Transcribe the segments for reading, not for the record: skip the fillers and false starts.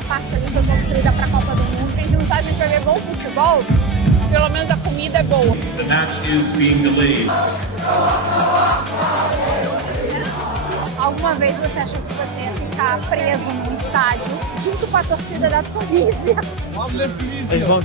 aquela parte ali foi construída para a Copa do Mundo. A gente não sabe se a gente vai ver bom futebol, pelo menos a comida é boa. The match is being delayed. Alguma vez você achou que você ia ficar preso num estádio junto com a torcida da Tunísia? Eles vão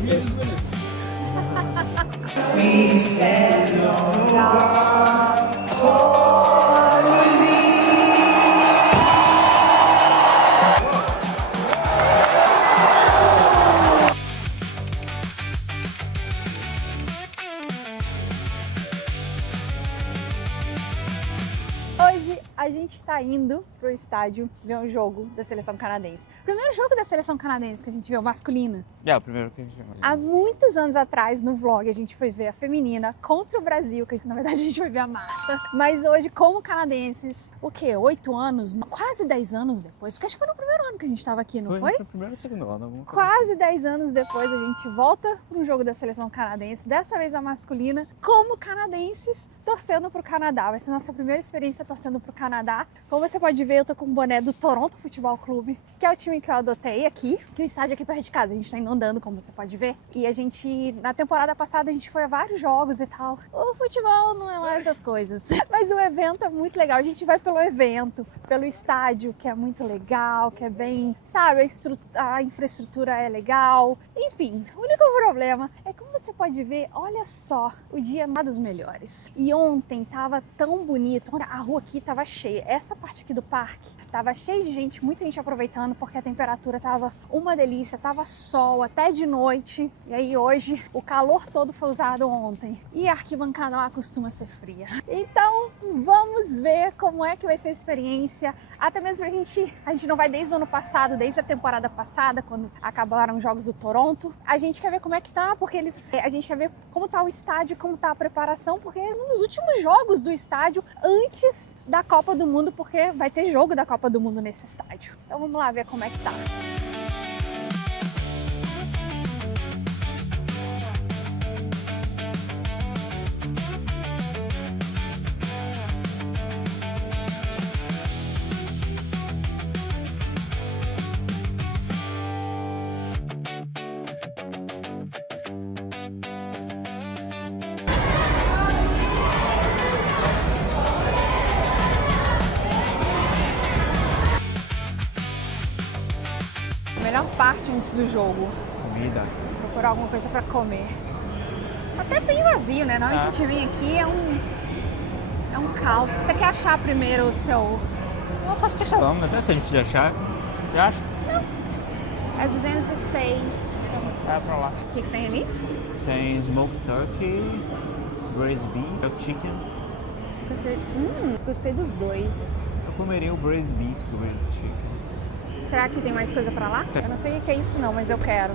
Hoje a gente está indo pro estádio ver um jogo da seleção canadense. Primeiro jogo da seleção canadense que a gente viu, masculina. É, o primeiro que a gente viu. Há muitos anos atrás, no vlog, a gente foi ver a feminina contra o Brasil, que na verdade a gente foi ver a Marta. Mas hoje, como canadenses, o quê? 8 anos? Quase 10 anos depois? Porque acho que foi no primeiro ano que a gente estava aqui, não foi? Foi o primeiro ou segundo ano, alguma coisa Quase 10 anos depois, a gente volta para um jogo da seleção canadense, dessa vez a masculina, como canadenses, torcendo para o Canadá. Vai ser a nossa primeira experiência torcendo para o Canadá. Como você pode ver, eu tô com o boné do Toronto Futebol Clube, que é o time que eu adotei aqui, que é o estádio aqui perto de casa. A gente tá indo andando, como você pode ver. E a gente, na temporada passada, a gente foi a vários jogos e tal. O futebol não é mais essas coisas. Mas o evento é muito legal. A gente vai pelo evento, pelo estádio, que é muito legal, que é bem, sabe, a infraestrutura é legal. Enfim, o único problema é que, como você pode ver, olha só, o dia é dos melhores. E ontem tava tão bonito, a rua aqui tava cheia. Essa parte aqui do parque tava cheia de gente, muita gente aproveitando, porque a temperatura tava uma delícia, tava sol até de noite. E aí hoje o calor todo foi usado ontem. E a arquibancada lá costuma ser fria. Então vamos ver como é que vai ser a experiência. Até mesmo a gente não vai desde o ano passado, desde a temporada passada, quando acabaram os jogos do Toronto. A gente quer ver como é que tá, porque a gente quer ver como tá o estádio, como tá a preparação, porque é um dos últimos jogos do estádio antes da Copa do Mundo, porque vai ter jogo da Copa do Mundo nesse estádio. Então vamos lá ver como é que tá. Melhor parte antes do jogo, Comida. procurar alguma coisa pra comer. Até bem vazio, né? Não, a gente vem aqui, é um caos. Você quer achar primeiro o seu... Não faço questão, não. Até se a gente achar. Você acha? É 206. Vai pra lá. O que tem ali? Tem smoked turkey, braised beef, chicken. Gostei dos dois. Eu comeria o braised beef com o braised chicken. Será que tem mais coisa pra lá? Eu não sei o que é isso não, mas eu quero.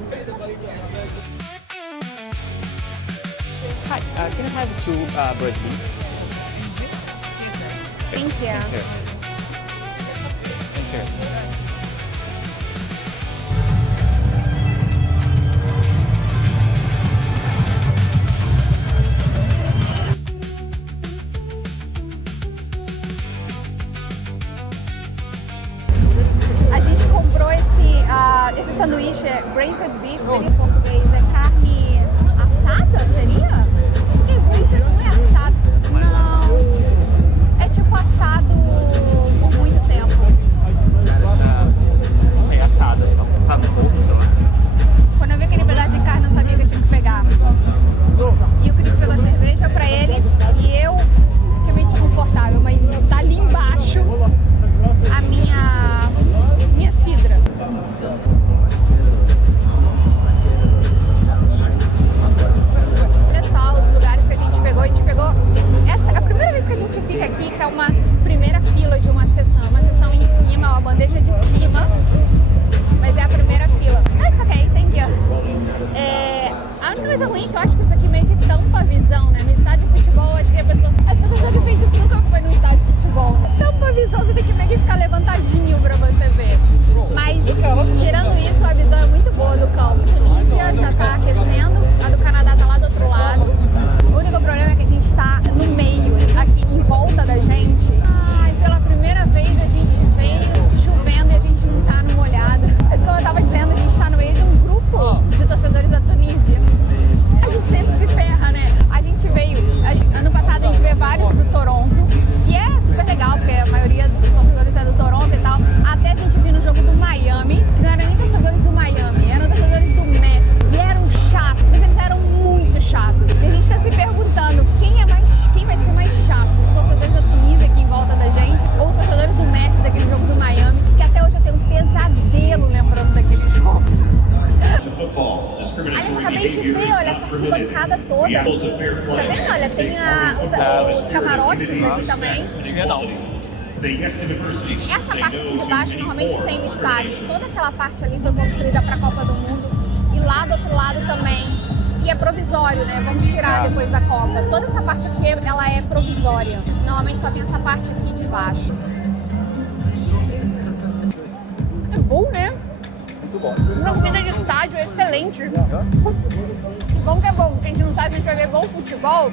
Hi, can I have 2 braised beef? Thank you. Thank you. A gente comprou esse sanduíche, braised beef, seria em português, é carne assada, seria? Porque braised não é assado. Não, é tipo assado por muito tempo. Achei assado, assado no fogo, sei lá. Quando eu vi aquele pedaço de carne, eu sabia que eu tinha que pegar. E o Cris pegou a cerveja pra ele e eu fiquei meio desconfortável, mas tá ali embaixo a minha cidra. Olha só os lugares que a gente pegou The apple's a fair Tá play. vendo? Olha, tem os camarotes ali também. Say yes to diversity. Essa Say parte no aqui de to baixo normalmente tem no estádio. Toda aquela parte ali foi construída para a Copa do Mundo. E lá do outro lado também. E é provisório, né? Vamos tirar depois da Copa. Toda essa parte aqui, ela é provisória. Normalmente só tem essa parte aqui de baixo. É bom, né? Muito bom. Uma comida de estádio é excelente. Que bom que é bom. Porque a gente não sabe se a gente vai ver bom futebol.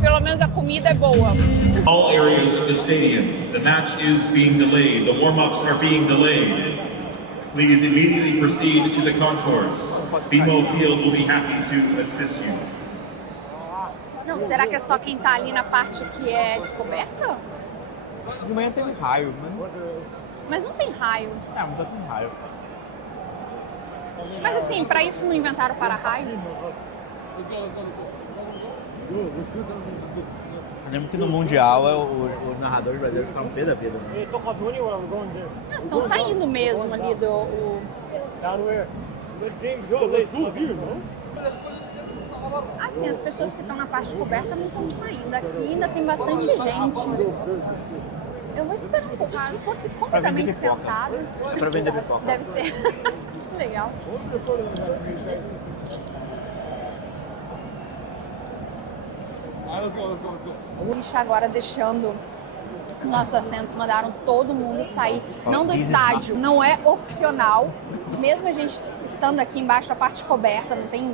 Pelo menos a comida é boa. All areas of the stadium. The match is being delayed. The warm-ups are being delayed. Please immediately proceed to the concourse. BMO Field will be happy to assist you. Não, será que é só quem tá ali na parte que é descoberta? De manhã tem um raio, né? Mas não tem raio. É, mas tem um raio. Mas assim, pra isso não inventaram para-raio? Eu lembro que no Mundial os narradores brasileiros ficaram pé da vida, né? Não, estão saindo mesmo ali do... Assim, as pessoas que estão na parte coberta não estão saindo. Aqui ainda tem bastante gente. Eu vou esperar um pouco, eu tô aqui completamente sentada. Pra vender pipoca. Deve ser. Que legal. A gente agora deixando nossos assentos, mandaram todo mundo sair. Não do estádio, não é opcional. Mesmo a gente estando aqui embaixo da parte coberta, não tem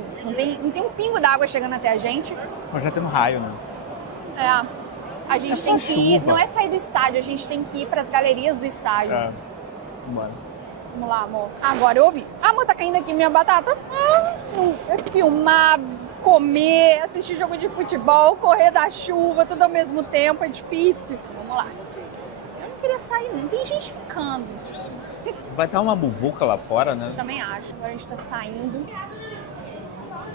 um pingo d'água chegando até a gente. Mas já tem um raio, né? É, a gente tem que ir, chuva. não é sair do estádio, a gente tem que ir para as galerias do estádio. É. Vamos. Vamos lá, amor. Agora eu ouvi. Ah, amor, tá caindo aqui minha batata. É filmar, comer, assistir jogo de futebol, correr da chuva, tudo ao mesmo tempo, é difícil. Vamos lá. Eu não queria sair, não. Tem gente ficando. Vai estar uma muvuca lá fora, né? Também acho. Agora a gente tá saindo.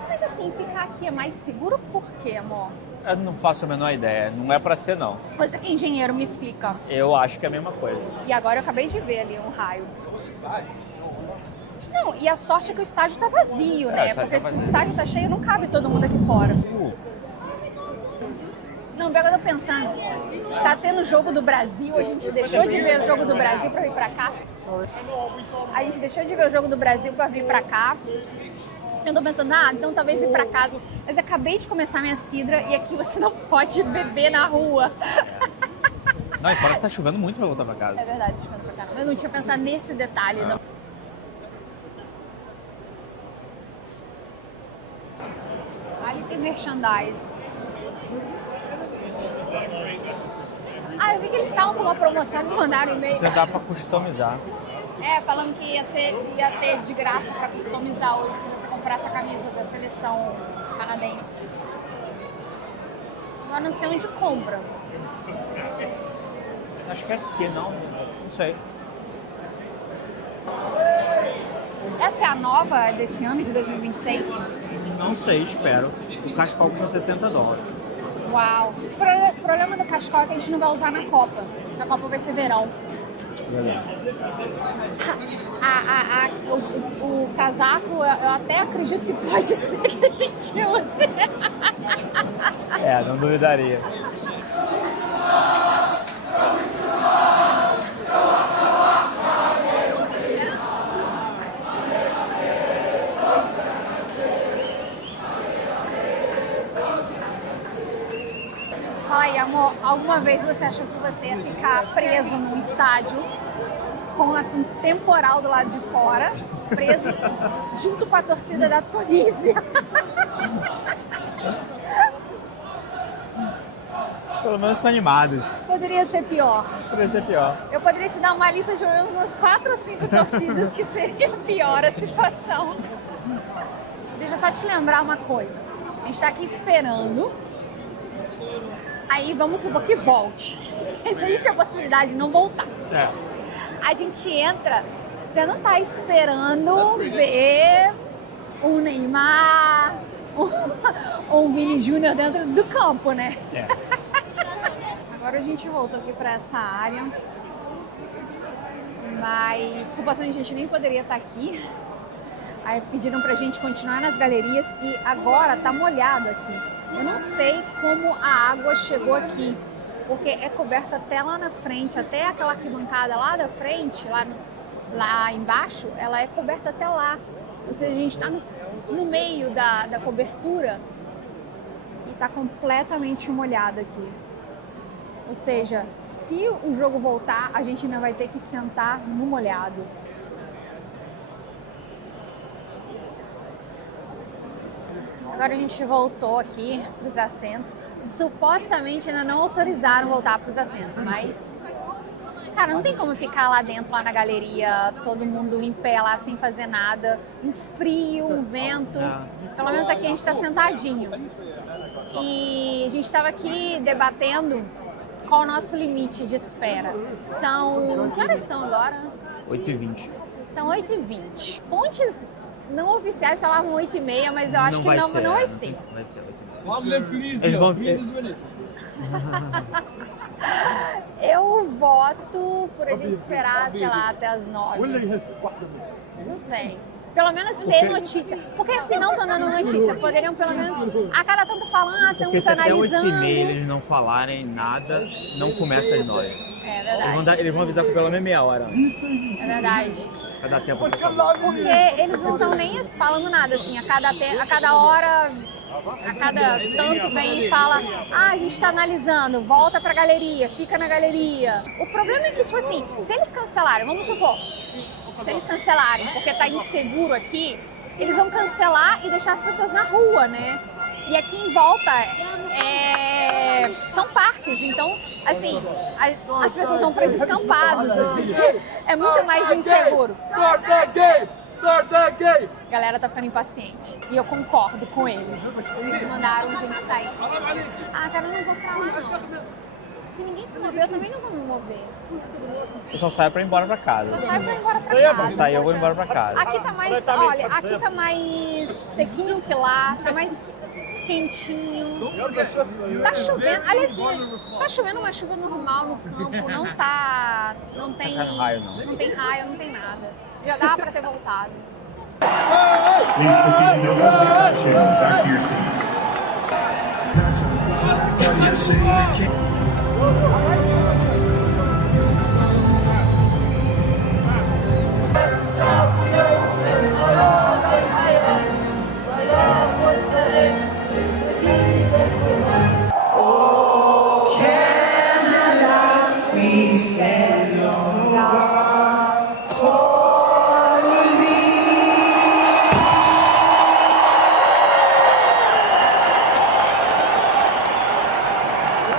Mas assim, ficar aqui é mais seguro por quê, amor? Eu não faço a menor ideia. Não é pra ser, não. Você que é engenheiro, me explica. Eu acho que é a mesma coisa. E agora eu acabei de ver ali um raio. Não, e a sorte é que o estádio tá vazio, né? estádio Porque tá se o vazio. estádio tá cheio, não cabe todo mundo aqui fora. Não, pior que eu tô pensando, tá tendo jogo do Brasil, a gente deixou de ver o jogo do Brasil pra vir pra cá. A gente deixou de ver o jogo do Brasil pra vir pra cá. Eu tô pensando, então talvez ir pra casa. Mas acabei de começar minha cidra e aqui você não pode beber na rua. Não, e fora que tá chovendo muito pra voltar pra casa. É verdade, deixa eu pra cá. Eu não tinha pensado nesse detalhe, não. Ali tem merchandise. Eu vi que eles estavam com uma promoção que mandaram e-mail. Você dá pra customizar. Falando que ia ter de graça pra customizar hoje se você comprasse a camisa da seleção canadense. Agora não sei onde compra. Acho que é aqui, não? Não sei. Essa é a nova desse ano, de 2026? Não sei, espero. O cachecol custa $60. Uau! O problema do cachecol é que a gente não vai usar na Copa. Na Copa vai ser verão. Verdade. O casaco, eu até acredito que pode ser que a gente use. Não duvidaria. Fala aí, amor, alguma vez você achou que você ia ficar preso num estádio com um temporal do lado de fora, preso junto com a torcida da Tunísia? Pelo menos são animados. Poderia ser pior. Poderia ser pior. Eu poderia te dar uma lista de umas 4 ou 5 torcidas que seria pior a situação. Deixa eu só te lembrar uma coisa. A gente tá aqui esperando. Aí vamos supor que volte. Existe a possibilidade de não voltar. A gente entra, você não tá esperando ver um Neymar, um Vini Júnior dentro do campo, né? Agora a gente voltou aqui pra essa área, mas supostamente a gente nem poderia estar aqui. Aí pediram pra gente continuar nas galerias e agora tá molhado aqui. Eu não sei como a água chegou aqui, porque é coberta até lá na frente, até aquela arquibancada lá da frente, lá embaixo, ela é coberta até lá. Ou seja, a gente está no meio da cobertura e está completamente molhado aqui. Ou seja, se o jogo voltar, a gente ainda vai ter que sentar no molhado. Agora a gente voltou aqui para os assentos. Supostamente ainda não autorizaram voltar para os assentos, mas... Cara, não tem como ficar lá dentro, lá na galeria, todo mundo em pé lá sem fazer nada, um frio, um vento. Pelo menos aqui a gente está sentadinho. E a gente estava aqui debatendo qual o nosso limite de espera. Que horas são agora? 8h20. São 8h20. Fontes não oficiais falavam 8h30, mas eu acho que não vai ser. Vai ser 8h30. Eles vão ver. Eu voto por a gente esperar, sei lá, até as 9. Não sei. Pelo menos ter notícia. Porque assim, não estão dando notícia. Poderiam pelo menos a cada tanto falar, estamos analisando. Porque se até 8h30 eles não falarem nada, não começa às 9. É verdade. Eles vão avisar com pelo menos meia hora. É verdade. Vai dar tempo pra Porque eles não estão nem falando nada, assim, a cada hora, a cada tanto vem e fala, a gente tá analisando, volta pra galeria, fica na galeria. O problema é que, tipo assim, se eles cancelarem, vamos supor, se eles cancelarem porque tá inseguro aqui, eles vão cancelar e deixar as pessoas na rua, né? E aqui em volta são parques, então, assim, as pessoas vão para descampados, assim, é muito mais inseguro. A galera tá ficando impaciente e eu concordo com eles. Eles mandaram a gente sair. Ah, cara, eu não vou pra lá, não. Se ninguém se mover, eu também não vou me mover. Eu só saio pra ir embora pra casa. Só saio pra ir embora pra casa. Sair, eu vou embora pra casa. Aqui tá mais, olha, aqui tá mais sequinho que lá, tá mais quentinho. Tá chovendo, aliás, tá chovendo uma chuva normal no campo, não tem raio, não tem raio, não tem nada. Já dá pra ter voltado. Please proceed to no public action. Back to your seats.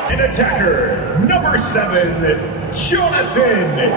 And attacker number 7, Jonathan David.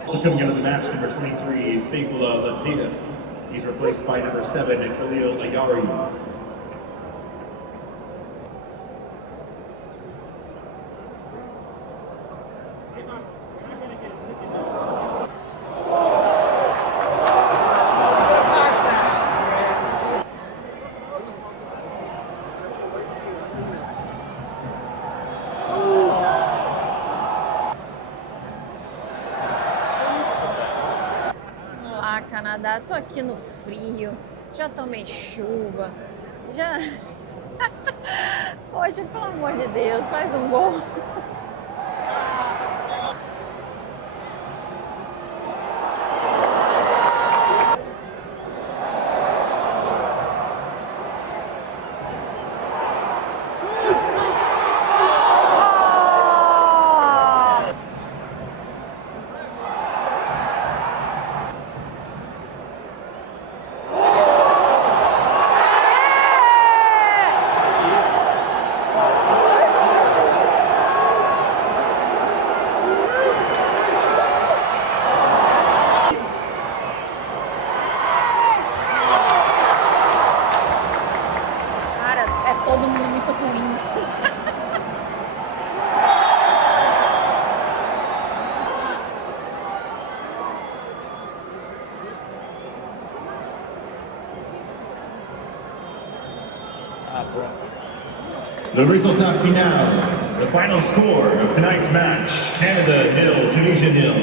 Also coming out of the match, number 23, Saifullah Latif. He's replaced by number 7, Khalil Ayari. Canadá, tô aqui no frio, já tomei chuva, já Hoje, pelo amor de Deus, faz um gol. Todo mundo muito ruim. The résultat final, the final score of tonight's match, Canada 0, Tunisia 0.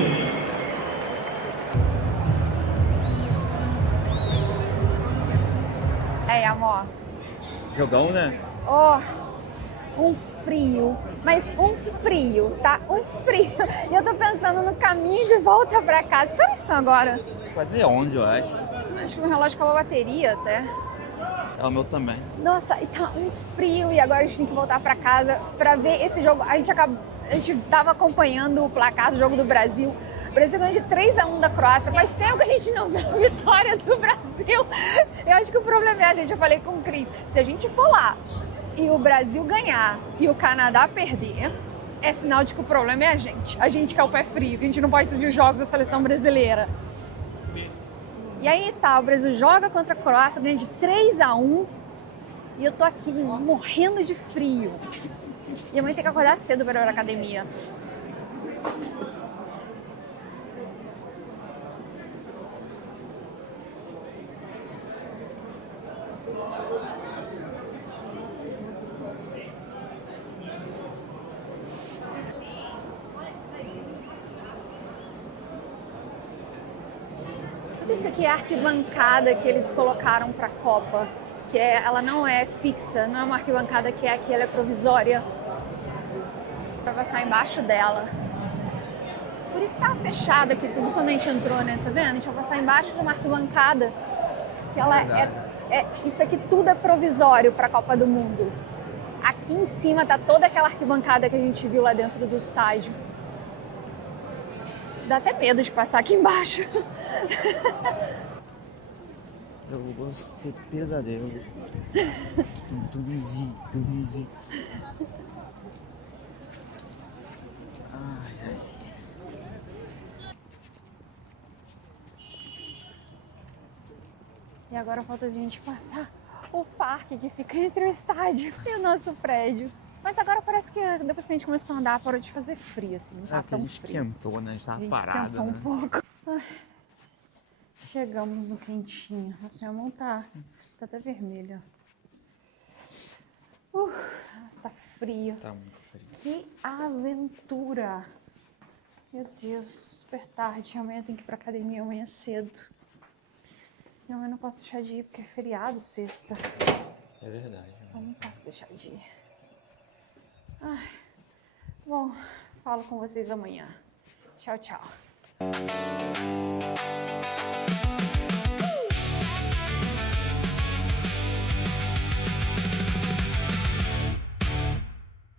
É, amor. Jogão, né? Oh, um frio, mas um frio, tá? Um frio. E eu tô pensando no caminho de volta pra casa. Que horas são agora? Quase 11, eu acho. Acho que meu relógio acabou a bateria até. É o meu também. Nossa, e tá um frio e agora a gente tem que voltar pra casa pra ver esse jogo. A gente tava acompanhando o placar do jogo do Brasil. O Brasil ganhou de 3-1 da Croácia. Faz tempo que a gente não vê a vitória do Brasil. Eu acho que o problema é a gente, eu falei com o Cris, se a gente for lá e o Brasil ganhar e o Canadá perder, é sinal de que o problema é a gente. A gente que é o pé frio, que a gente não pode assistir os jogos da seleção brasileira. E aí tá, o Brasil joga contra a Croácia, ganha de 3-1 e eu tô aqui morrendo de frio. E amanhã tem que acordar cedo para ir pra academia. Isso aqui é a arquibancada que eles colocaram para a Copa, que ela não é fixa, não é uma arquibancada que é aqui, ela é provisória. Vai passar embaixo dela. Por isso que tava fechado aqui tudo quando a gente entrou, né? Tá vendo? A gente vai passar embaixo de uma arquibancada. Que ela isso aqui tudo é provisório para a Copa do Mundo. Aqui em cima tá toda aquela arquibancada que a gente viu lá dentro do estádio. Dá até medo de passar aqui embaixo. Eu vou ter pesadelo. Tunisia. Ai, ai. E agora falta a gente passar o parque que fica entre o estádio e o nosso prédio. Mas agora parece que depois que a gente começou a andar, parou de fazer frio, assim. Não tá porque a tão gente frio. esquentou, né? A gente tava A gente parado, esquentou né? um pouco. Ai, chegamos no quentinho. Nossa, minha mão tá até vermelha. Nossa, tá frio. Tá muito frio. Que aventura! Meu Deus, super tarde. Amanhã tem que ir pra academia, amanhã cedo. E amanhã não posso deixar de ir porque é feriado sexta. É verdade. Então não posso deixar de ir. Ai, bom, falo com vocês amanhã. Tchau, tchau.